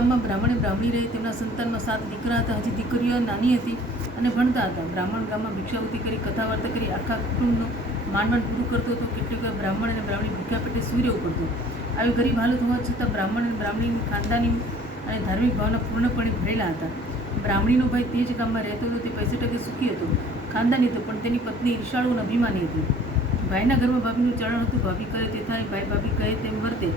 ગામમાં બ્રાહ્મણ બ્રાહ્મણી રહી. તેમના સંતાનમાં 7 દીકરા હતા. હજી દીકરીઓ નાની હતી અને ભણતા હતા. બ્રાહ્મણ ગામમાં ભિક્ષાવૃત્તિ કરી, કથા વાર્તા કરી આખા કુટુંબનું માંડ પૂરું કરતો હતો. કેટલીક વાર બ્રાહ્મણ અને બ્રાહ્મણી ભૂખ્યા પેટે સૂઈ રહેવું પડતું. આવી ગરીબ હાલત હોવા છતાં બ્રાહ્મણ અને બ્રાહ્મણીની ખાનદાની અને ધાર્મિક ભાવના પૂર્ણપણે ભરેલા હતા. બ્રાહ્મણીનો ભાઈ તે જ ગામમાં રહેતો હતો. તે પૈસે ટકે સુખી હતો, ખાનદાની હતો, પણ તેની પત્ની ઈર્ષાળુ અને અભિમાની હતી. ભાઈના ઘરમાં ભાભીનું ચલણ હતું. ભાભી કહે તે થાય, ભાઈ ભાભી કહે તેમ વર્તે.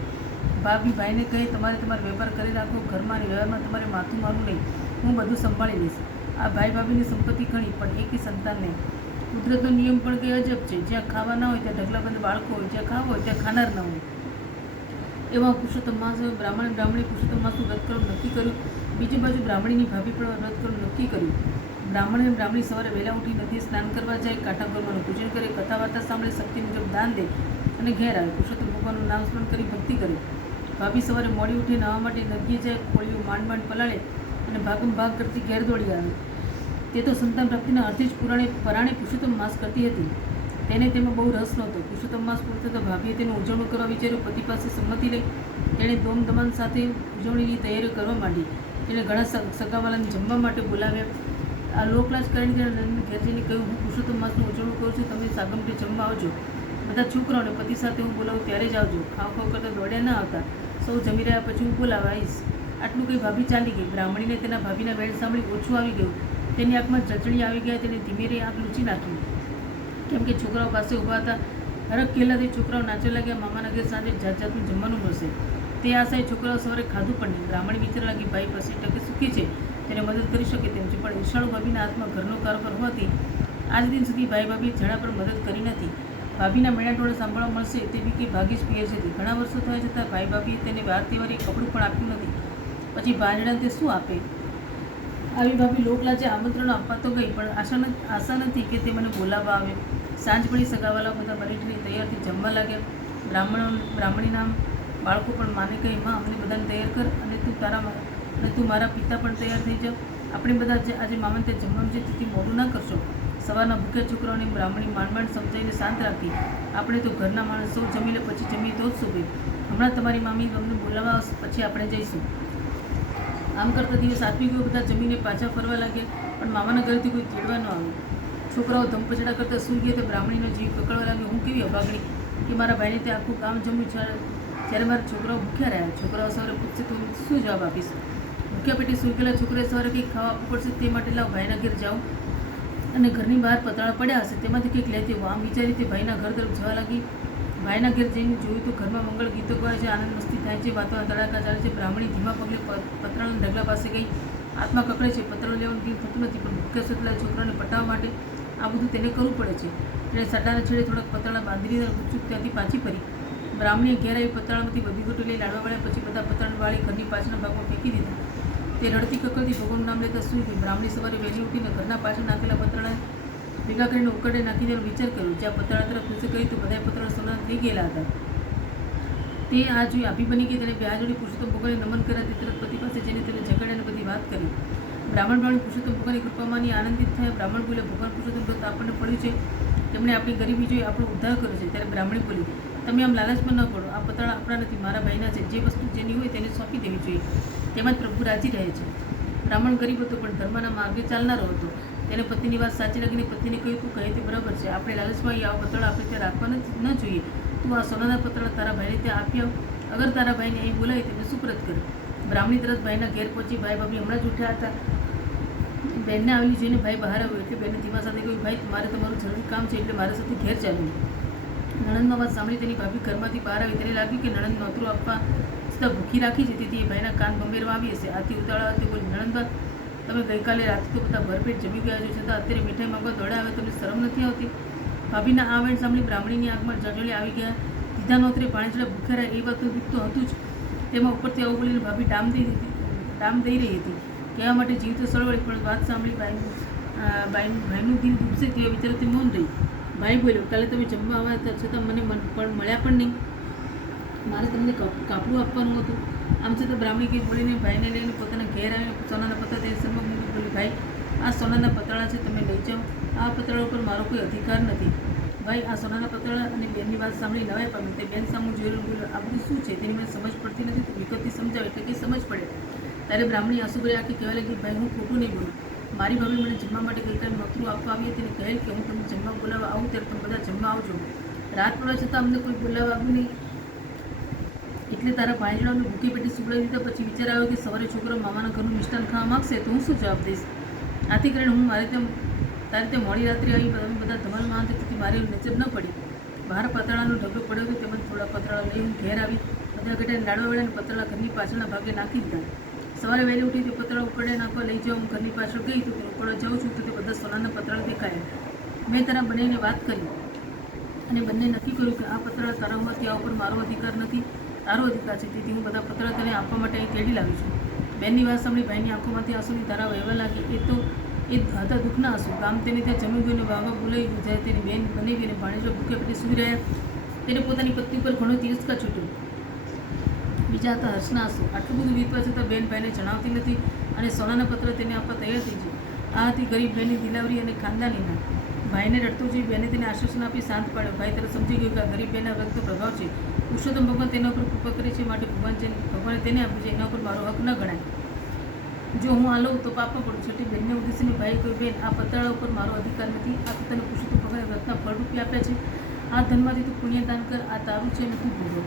ભાભી ભાઈને કહે તમારે તમારો વેપાર કરી રાખો, ઘરમાં અને વ્યવહારમાં તમારે માથું મારવું નહીં, હું બધું સંભાળી લઈશ. આ ભાઈ ભાભીની સંપત્તિ ઘણી, પણ એકી સંતાન નહીં. કુદરતનો નિયમ પણ કંઈ અજબ છે. જ્યાં ખાવા ના હોય ત્યાં ઢગલાબંધ બાળકો હોય, જ્યાં ખાવા હોય ત્યાં ખાનાર ના હોય. એવા પુરુષોત્તમ માસ બ્રાહ્મણ બ્રાહ્મણી પુરુષોત્તમ માસનું વ્રત કરવું નક્કી કર્યું. બીજી બાજુ બ્રાહ્મણીની ભાભી પણ વ્રત કરવું નક્કી કર્યું. બ્રાહ્મણ અને બ્રાહ્મણી સવારે વહેલા ઉઠી નદીએ સ્નાન કરવા જાય, કાંઠા ગોરવાનું પૂજન કરે, કથા વાર્તા સાંભળે, શક્તિ મુજબ દાન દે અને ઘેર આવે. પુરુષોત્તમ ભગવાનનું નામ સ્મરણ કરી ભક્તિ કરે. ભાભી સવારે મોડી ઉઠી નાહવા માટે નદીએ જાય, કોળીઓ માંડ પલાળે અને ભાગમ ભાગ કરતી ઘેર દોડી આવે. તે તો સંતાન પ્રાપ્તિના અર્થે જ પરાણે પુરુષોત્તમ માસ કરતી હતી. તેને તેમાં બહુ રસ નહોતો. પુરુષોત્તમ માસ પૂરો થતાં ભાભીએ તેનું ઉજવણું કરવા વિચાર્યું. પતિ પાસે સંમતિ લઈ તેણે દોમદમાન સાથે ઉજવણીની તૈયારી કરવા માંડી. તેણે ઘણા સગાવાલાને જમવા માટે બોલાવ્યા. આ લોકલાજ કરીને તેણે નંદને ઘેર જઈને કહ્યું, હું પુરુષોત્તમ માસનું ઉજવણું કરું છું, તમે સાગમટે જમવા આવજો. બધા છોકરાઓને પતિ સાથે હું બોલાવું ત્યારે જ આવજો. ખાવ કરતાં દોડ્યા ના આવતા. સૌ જમી રહ્યા પછી હું બોલાવા આવીશ. આટલું કંઈ ભાભી ચાલી ગઈ. બ્રાહ્મણીને તેના ભાભીના વેણ સાંભળી ઓછું આવી ગયું. તેની આંખમાં જચડી આવી ગયા. તેને ધીમે રહી આંખ લૂંચી નાખી, કેમ કે છોકરાઓ પાસે ઊભા હતા. હરખ ખેલાથી છોકરાઓ નાચવા લાગ્યા. મામાના ઘેર સાંજે જાત જાતનું જમવાનું મળશે. તે આશાએ છોકરાઓ સવારે ખાધું પણ નહીં. બ્રાહ્મણી વિચાર લાગી, ભાઈ પાસે ટકે સુખી છે, તેને મદદ કરી શકે તેમ છે, પણ ઈર્ષાળુ ભાભીના હાથમાં ઘરનો કારોબાર હોવાથી આજ દિન સુધી ભાઈ ભાભીએ જણા પર મદદ કરી નથી. ભાભીના મેણાટોળે સાંભળવા મળશે તેવી કે ભાગી જ પિયર જતી. ઘણા વર્ષો થયા છતાં ભાઈ ભાભીએ તેને વાર તહેવારે કપડું પણ આપ્યું નથી. પછી ભાંજડાને તે શું આપે? આવી ભાભી લોકલાજે આમંત્રણો આપવા તો ગઈ, પણ આશા નથી કે તે મને બોલાવવા આવે. સાંજ પડી, સગાવાલા બધા બની તૈયારથી જમવા લાગ્યા. બ્રાહ્મણી નામ બાળકો પણ માને કહી, માં અમને બધાને તૈયાર કર અને તું મારા પિતા પણ તૈયાર થઈ જાઓ. આપણે બધા આજે મામાને ત્યાં જમવાનું છે, તેથી મોડું ના કરશો. સવારના ભૂખ્યા છોકરાઓને બ્રાહ્મણી માંડ સમજાવીને શાંત રાખી. આપણે તો ઘરના માણસ સૌ જમી લે, પછી જમીએ તો જ શોભે. હમણાં તમારી મામી અમને બોલાવવા આવશે, પછી આપણે જઈશું. આમ કરતા દિવસ આથમી ગયો. બધા જમીને પાછા ફરવા લાગ્યા, પણ મામાના ઘરેથી કોઈ તેડવા ન આવ્યું. છોકરાઓ ધમપછડા કરતાં સૂઈ ગયા તો બ્રાહ્મણીનો જીવ કકડવા લાગ્યો. હું કેવી અભાગણી કે મારા ભાઈને ત્યાં આખું કામ જમ્યું છે, જ્યારે મારા છોકરાઓ ભૂખ્યા રહ્યા. છોકરાઓ સવારે પૂછશે તો શું જવાબ આપીશ? ભૂખ્યા પેટે સૂઈ ગયેલા છોકરાએ સવારે કંઈક ખાવા આપવું પડશે, તે માટે લાવ ભાઈના ઘેર જાઉં અને ઘરની બહાર પતળા પડ્યા હશે, તેમાંથી કંઈક લેતી આવું. આમ વિચારી તે ભાઈના ઘર તરફ જવા લાગી. ભાઈના ઘેર જઈને જોયું તો ઘરમાં મંગળ ગીતો ગાય છે, આનંદ મસ્તી થાય છે, વાતોના તડાકા ચાલે છે. બ્રાહ્મણી ધીમા પગલે પતરાના ઢગલા પાસે ગઈ. આત્મા કકડે છે, પતળો લેવાનું દિલ થતું નથી, પણ ભૂખ્યા સુતેલા છોકરાને પટાવવા માટે આ બધું તેને કરવું પડે છે. તેણે સટાના છેડે થોડાક પતળા બાંધી ઉચૂક ત્યાંથી પાછી ફરી. બ્રાહ્મણીએ ઘેર આવી પતળામાંથી બધી ગોટો લઈ લાડવા વાળ્યા. પછી બધા પતળાને વાળી ઘરની પાછળના ભાગમાં ફેંકી દીધા. તે રડતી કકડતી ભગવાનનું નામ લેતા સૂઈ ગઈ. બ્રાહ્મણી સવારે વહેલી ઉઠીને ઘરના પાછળ નાખેલા પતળા ભેગા કરીને ઉકળે નાખી દેવાનો વિચાર કર્યો. જ્યાં પતળા તરફ નજર કરી તો બધા પતળા સોના થઈ ગયેલા હતા. તે આ જોઈ આભી બની ગઈ. તેને બે હાથ જોડી પુરુષોત્તમ ભગવાનને નમન કર્યા. તે તરત પતિ પાસે જઈને તેને જગાડ્યાને બધી વાત કરી. બ્રાહ્મણી પુરુષોત્તમ ભગવાનની કૃપામાંની આનંદિત થયા. બ્રાહ્મણ બોલે, ભગવાન પુરુષોત્તમ વ્રત આપણને પડ્યું છે, તેમણે આપણી ગરીબી જોઈ આપણો ઉદ્ધાર કર્યો છે. ત્યારે બ્રાહ્મણી બોલી, તમે આમ લાલચમાં ન પડો. આ પતળા આપણા નથી, મારા ભાઈના છે. જે વસ્તુ જેની હોય તેને સોંપી દેવી જોઈએ, તેમાં જ પ્રભુ રાજી રહે છે. બ્રાહ્મણ ગરીબ હતો, પણ ધર્મના માર્ગે ચાલનારો હતો. તેને પતિની વાત સાચી લાગીને પતિને કહ્યું, તું કહે તે બરાબર છે. આપણે લાલચમાં આવા પતળા આપણે ત્યાં રાખવા ન જોઈએ. તું આ સોનાના પતળા તારા ભાઈને ત્યાં આપી આવ. અગર તારા ભાઈને અહીં બોલાવી તેને સુપ્રત કર. બ્રાહ્મણી તરત ભાઈના ઘેર પહોંચી. ભાઈ ભાભી હમણાં જ ઉઠ્યા હતા. બહેનને આવેલી જોઈને ભાઈ બહાર આવ્યો એટલે બહેને ધીમા સાથે કહ્યું, ભાઈ મારે તમારું જરૂરી કામ છે, એટલે મારા સાથે ઘેર ચાલ્યું. નણંદનો વાત સાંભળી તેની ભાભી ઘરમાંથી બહાર આવી. તેને લાગ્યું કે નણંદ નોતરું આપવા છતાં ભૂખી રાખી છે, તેથી એ ભાઈના કાન ભંભેરવા આવી હશે. આથી ઉતાળા હતી બોલી, નણંદબા તમે ગઈકાલે રાતે તો બધા ભરપેટ જમી ગયા છો, છતાં અત્યારે મીઠાઈ માંગવા દોડ્યા આવે, તમને શરમ નથી આવતી? ભાભીના આ વેણ સાંભળી બ્રાહ્મણીની આંખમાં જળજળી આવી ગયા. દીધા નોતરે ભાણેજડા ભૂખ્યા રહ્યા એ વાતનું દુઃખ તો હતું જ, તેમાં ઉપરથી આવું બોલીને ભાભી ડામ દઈ રહી હતી. કહેવા માટે જીવ તો સળવળી, પણ વાત સાંભળી ભાઈનું દિલ ડૂબશે તે વિચારથી મૌન રહી. ભાઈ બોલ્યો, કાલે તમે જમવા આવ્યા હતા, છતાં મને મળ્યા પણ નહીં. મારે તમને કાપડું આપવાનું હતું. આમ છતાં બ્રાહ્મણી કંઈ બોલીને ભાઈને લઈને પોતાના ઘેર આવ્યા. સોનાના પતળા તે સન્મુખ મૂકી બોલી, ભાઈ આ સોનાના પતળા છે, તમે લઈ જાઓ. આ પતળા ઉપર મારો કોઈ અધિકાર નથી. ભાઈ આ સોનાના પતળા અને બેનની વાત સાંભળી નવાઈ પામી. તે બેન સામું જોયેલું બોલ્યો, આ બધું શું છે તેની મને સમજ પડતી નથી, તો વિગતથી સમજાવે એટલે કંઈ સમજ પડે. ત્યારે બ્રાહ્મણી આંસુભરી આંખે કહેવા લાગી, ભાઈ હું ખોટું નહીં બોલું. મારી ભાભી મને જમવા માટે ગઈકાલે નોતરું આપવા આવી હતી અને કહેલ કે હું તમને જમવા બોલાવવા આવું ત્યારે તમે બધા જમવા આવજો. રાત પડવા છતાં અમને કોઈ બોલાવવા આવ્યું નહીં, એટલે તારા ભાઈજડાઓને ભૂખી પેટી સુવડાવી દીધા. પછી વિચાર આવ્યો કે સવારે છોકરો મામાના ઘરનું મિષ્ટાન ખાવા માગશે તો હું શું જવાબ દઈશ. આથી કરીને હું તારી ત્યાં મોડી રાત્રે આવી તમે બધા ધમાલમાં હતા, તેથી મારી નજર ન પડી. બહાર પતરાળાનો ઢગલો પડ્યો હતો, તેમજ થોડા પતરાળા લઈ હું ઘેર આવી. બધા ઘટાઈને લાડવા વેળાને પતરાળા ઘરની પાછળના ભાગે નાખી દીધા. સવારે વહેલી ઉઠી તે પતરાળા ઉકળે નાખવા લઈ જાઉં. હું ઘરની પાછળ ગઈ તો તે ઉકળવા જાઉં છું તો તે બધા સોનાના પતરાળા દેખાયા. મેં તારા બંનેને વાત કરી અને બંને નક્કી કર્યું કે આ પતરાળા તારા હોવાથી આ ઉપર મારો અધિકાર નથી, તારો અધિકાર છે. તેથી હું બધા પતરાળા તને આપવા માટે અહીં તેડી લાવી છું. બેનની વાત સાંભળી ભાઈની આંખોમાંથી આંસુની ધારા વહેવા લાગી. એ હતા દુઃખના આંસુ. ગામ તેને ત્યાં જમી ગયું, વાવા બોલાવી ગયું. જ્યારે તેની બેન બનેવી અને ભાણેજો ભૂખે પેટે સૂઈ રહ્યા, તેને પોતાની પત્ની પર ઘણો તિરસ્કાર છૂટ્યો. બીજા હતા હર્ષના આંસુ. આટલું બધું વીતવા છતાં બેન ભાઈને જણાવતી નથી અને સોનાના પત્ર તેને આપવા તૈયાર થઈ ગઈ. આ હતી ગરીબ બહેનની દિલાવરી અને ખાનદાનીના. ભાઈને રડતું જોઈ બેને તેને આશ્વાસન આપી શાંત પાડ્યો. ભાઈ તરફ સમજી ગયું કે આ ગરીબ બહેનના વ્રતનો પ્રભાવ છે. પુરુષોત્તમ ભગવાન તેના ઉપર કૃપા કરે છે, માટે ભગવાને તેને આપ્યું છે, એના ઉપર મારો હક ન ગણાય. જો હું આ લઉં તો પાપમાં પડું. છઠ્ઠી બેનને ઉદ્દેશીને ભાઈ કહ્યું, બેન આ પતરાળા ઉપર મારો અધિકાર નથી. આ તો તને પુરુષોત્તમ ભગવાને વ્રતના ફળરૂપી આપ્યા છે. આ ધનમાંથી તું પુણ્યદાન કર, આ તારું છે અને તું ભોગવ.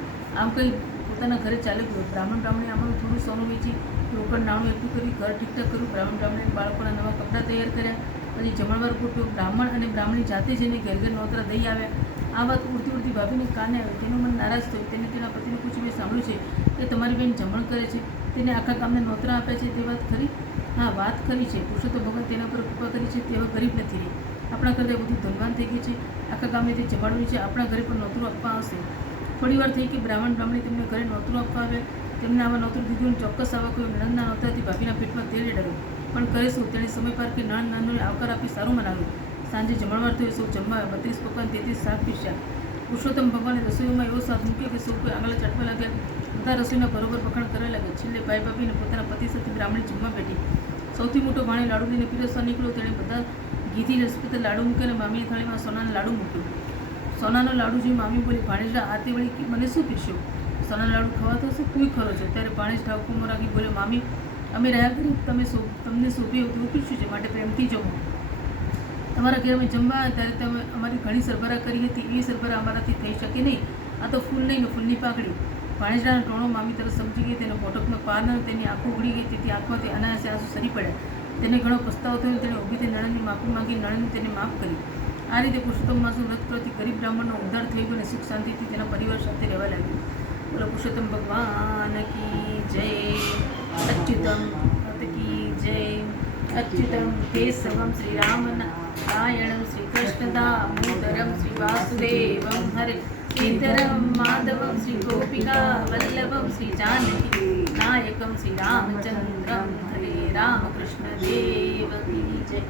આમ કહી પોતાના ઘરે ચાલી ગયો. બ્રાહ્મણે આમાંનું થોડું સોનું વેચી રોકડ નાણું એકઠું કરી ઘર ઠીકઠાક કર્યું. બ્રાહ્મણે બાળકોના નવા કપડાં તૈયાર કર્યા. પછી જમણવાર ગોઠવ્યો. બ્રાહ્મણ અને બ્રાહ્મણી જાતે જઈને ઘેર ઘેર નોતરા દઈ આવ્યા. આ વાત ઉડતી ભાભીને કાને આવી. તેનું મન નારાજ થયું. તેને તેના પતિને પૂછ્યું, મેં સાંભળ્યું છે કે તમારી બેન જમણ કરે છે, તેને આખા ગામને નોતરા આપ્યા છે, તે વાત ખરી? હા, વાત ખરી છે. પુરુષોત્તમ ભગવાન તેના પર કૃપા કરી છે, તે હવે ગરીબ નથી રહી. આપણા કરતાં બધું ધનવાન થઈ ગઈ છે. આખા ગામને તે જમાડવી છે. આપણા ઘરે પણ નોતરું આપવા આવશે. થોડી વાર થઈ કે બ્રાહ્મણી તેમને ઘરે નોતરું આપવા આવ્યા. તેમને આવા નોતરું દીધું. ચોક્કસ આવા કોઈ નણંદના નોતરાથી ભાભીના પેટમાં તેલ ડર્યું. પણ કરે શું, તેણે સમય પાર કે નણંદ નાનોને આવકાર આપી સારું મનાવ્યું. સાંજે જમણવાર થયો. સૌ જમવા 32 પકવાન 33 શાક પીસ્યા. પુરુષોત્તમ ભગવાને રસોઈમાં એવો સ્વાદ મૂક્યો કે સૌ કોઈ આંગળા ચાટવા લાગ્યા. બધા રસોઈના બરોબર વખાણ કરવા લાગ્યા. છેલ્લે ભાઈ ભાભીને પોતાના પતિ સાથે બ્રાહ્મણી જમવા બેઠી. સૌથી મોટો ભાણે લાડુ લઈને પીરસવા નીકળ્યો. તેણે બધા ઘીથી રસપીતા લાડુ મૂક્યા અને મામીની થાળીમાં સોનાના લાડુ મૂક્યો. સોનાનો લાડુ જોઈ મામી બોલી, ભાણેજા આ તે વળી મને શું પીસ્યો? સોનાના લાડુ ખવાતો હશે, તું ખરો છો. ત્યારે ભાણેજ ઠાવકુમો રાખી બોલ્યો, મામી અમે રહ્યા ગરીબ, તમને શોભે એવું તેવું પીસ્યું છે, માટે પ્રેમથી જમો. તમારા ઘરે અમે જમવા ત્યારે તમે અમારી ઘણી સરભરા કરી હતી, એ સરભરા અમારાથી થઈ શકે નહીં. આ તો ફૂલ નહીં ને ફૂલની પાકડી. ભાણેજડાનો ટોણો મામી તરફ સમજી ગઈ. તેનો પોટકનો પાર ન, તેની આંખો ઉડી ગઈ. તેથી આંખમાંથી અનાયાસે આંસુ સરી પડ્યા. તેને ઘણો પસ્તાવો થયો. તેણે ઊભી થઈ નણંદની માફી માંગી. નણંદને તેને માફ કરી. આ રીતે પુરુષોત્તમ માસનું વ્રત કરતી ગરીબ બ્રાહ્મણનો ઉદ્ધાર થઈ ગયો અને સુખ શાંતિથી તેના પરિવાર સાથે રહેવા લાગ્યો. બોલો પુરુષોત્તમ ભગવાન કી જય. અચ્યુતમ કી જય. અચ્યુતમ કેશવમ શ્રી રામ નારાયણમ શ્રી કૃષ્ણ દામોદરમ શ્રી વાસુદેવમ હરે શ્રીધરમ માધવમ શ્રી ગોપિકા વલ્લભમ શ્રી જાનકી નાયકમ શ્રી રામચંદ્રમ હરે રામકૃષ્ણ દેવ કી જય.